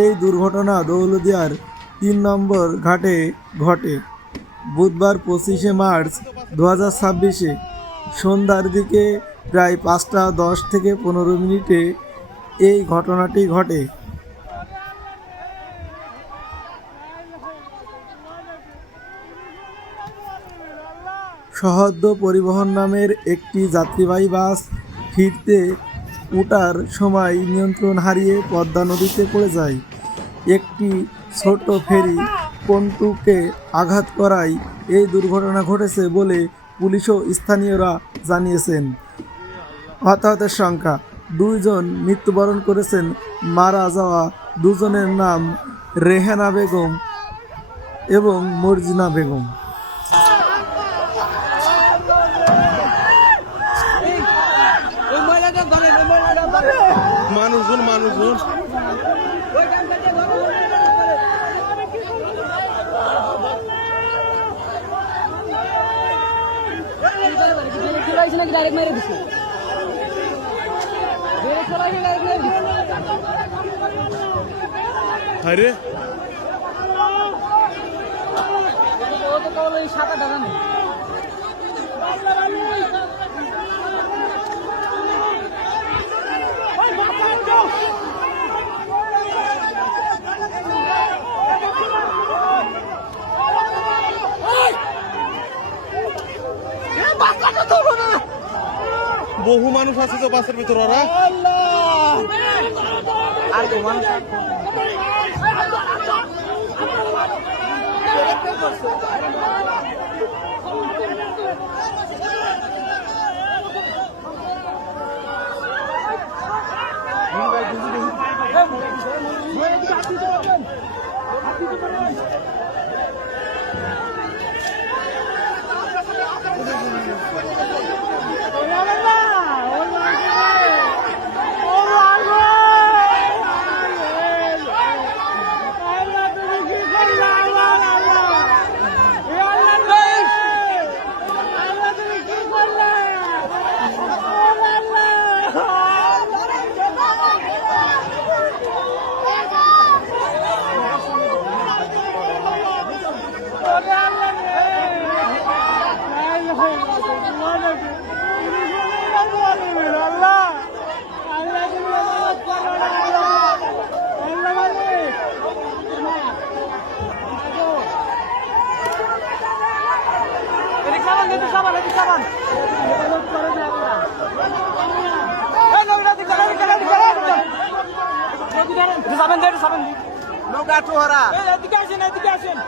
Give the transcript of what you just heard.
এই দুর্ঘটনা দৌলতদিয়ার ৩ নম্বর ঘাটে ঘটে বুধবার ২৫শে মার্চ ২০২৬-এ সন্ধ্যার দিকে প্রায় ৫টা ১০ থেকে ১৫ মিনিটে এই ঘটনাটি ঘটে। সহদ্র পরিবহন নামের একটি যাত্রীবাহী বাস ফিরতে ওঠার সময় নিয়ন্ত্রণ হারিয়ে পদ্মা নদীতে পড়ে যায়। একটি ছোট ফেরি পন্টুকে আঘাত করায় এই দুর্ঘটনা ঘটেছে বলে পুলিশ ও স্থানীয়রা জানিয়েছেন। হতাহতের সংখ্যা ২ জন মৃত্যুবরণ করেছেন। মারা যাওয়া দুজনের নাম রেহানা বেগম এবং মর্জিনা বেগম। মানুষজন ডাইরেক্ট মেরে দিচ্ছে আরে সাঁতার টাকা নেই। বহু মানুষ আছে তো বাসের ভিতর ওরা আর তো মানুষ নৌকা চোহরা এদিকে আসেন